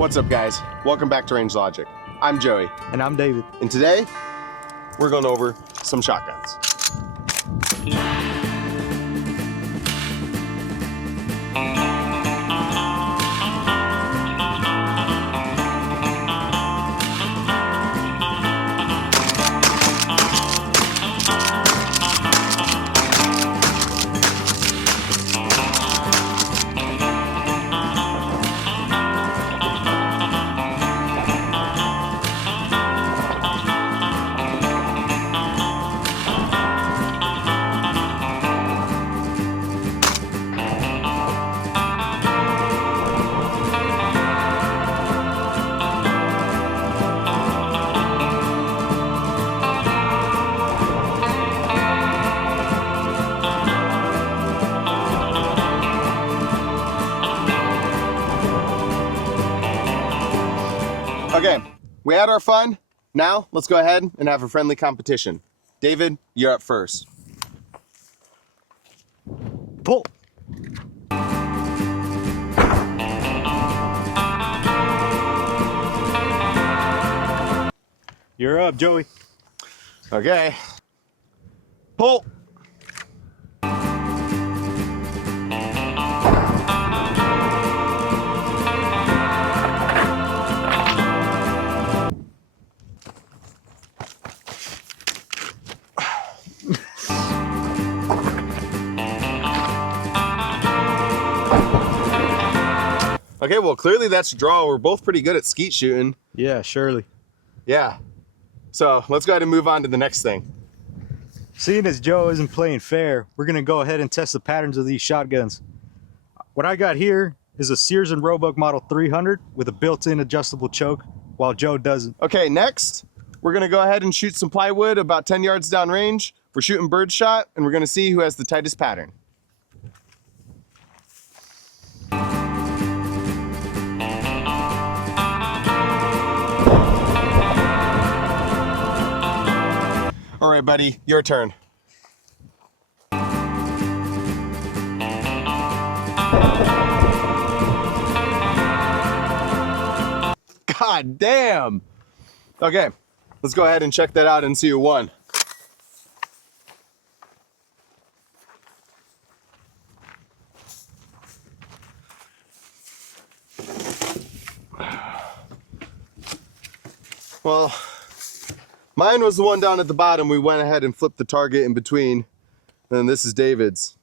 What's up, guys? Welcome back to Range Logic. I'm Joey. And I'm David. And today, we're going over some shotguns. Okay, we had our fun. Now, let's go ahead and have a friendly competition. David, you're up first. Pull. You're up, Joey. Okay. Pull. Okay, well, clearly that's a draw. We're both pretty good at skeet shooting. Yeah, surely. Yeah. So let's go ahead and move on to the next thing. Seeing as Joe isn't playing fair, we're going to go ahead and test the patterns of these shotguns. What I got here is a Sears & Roebuck Model 300 with a built-in adjustable choke, while Joe doesn't. Okay, next, we're going to go ahead and shoot some plywood about 10 yards downrange. We're shooting bird shot, and we're going to see who has the tightest pattern. All right, buddy, your turn. God damn. Okay, let's go ahead and check that out and see who won. Well, mine was the one down at the bottom. We went ahead and flipped the target in between. And this is David's.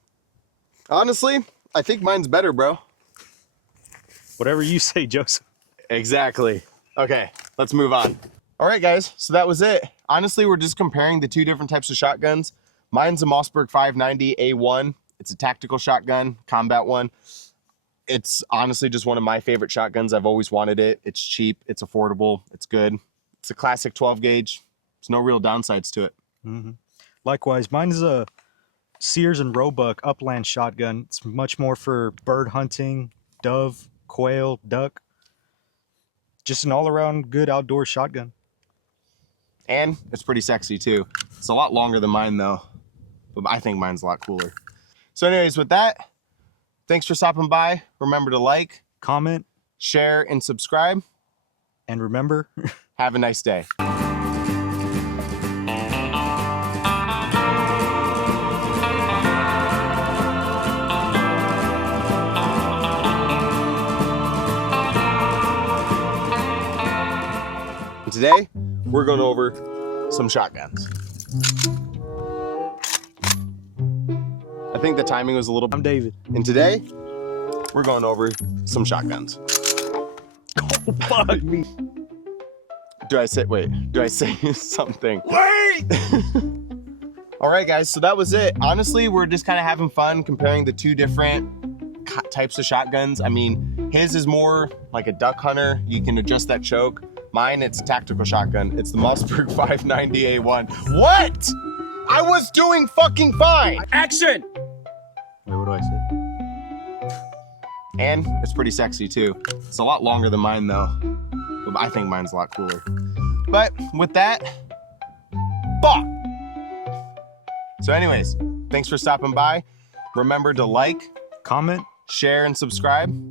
Honestly, I think mine's better, bro. Whatever you say, Joseph. Exactly. Okay, let's move on. All right, guys, so that was it. Honestly, we're just comparing the two different types of shotguns. Mine's a Mossberg 590 A1. It's a tactical shotgun, combat one. It's honestly just one of my favorite shotguns. I've always wanted it. It's cheap, it's affordable, it's good. It's a classic 12 gauge. There's no real downsides to it. Mm-hmm. Likewise, mine is a Sears & Roebuck Upland shotgun. It's much more for bird hunting, dove, quail, duck. Just an all-around good outdoor shotgun. And it's pretty sexy too. It's a lot longer than mine though, but I think mine's a lot cooler. So anyways, with that, thanks for stopping by. Remember to like, comment, share, and subscribe. And remember, have a nice day. And today, we're going over some shotguns. I think the timing was a little... I'm David. And today, we're going over some shotguns. Oh, fuck me. Do I say something? Wait! All right, guys, so that was it. Honestly, we're just kind of having fun comparing the two different types of shotguns. I mean, his is more like a duck hunter. You can adjust that choke. Mine, it's a tactical shotgun. It's the Mossberg 590 A1. What? I was doing fucking fine. Action! Wait, what do I say? And it's pretty sexy too. It's a lot longer than mine though. But I think mine's a lot cooler. But with that, fuck. So anyways, thanks for stopping by. Remember to like, comment, share, and subscribe.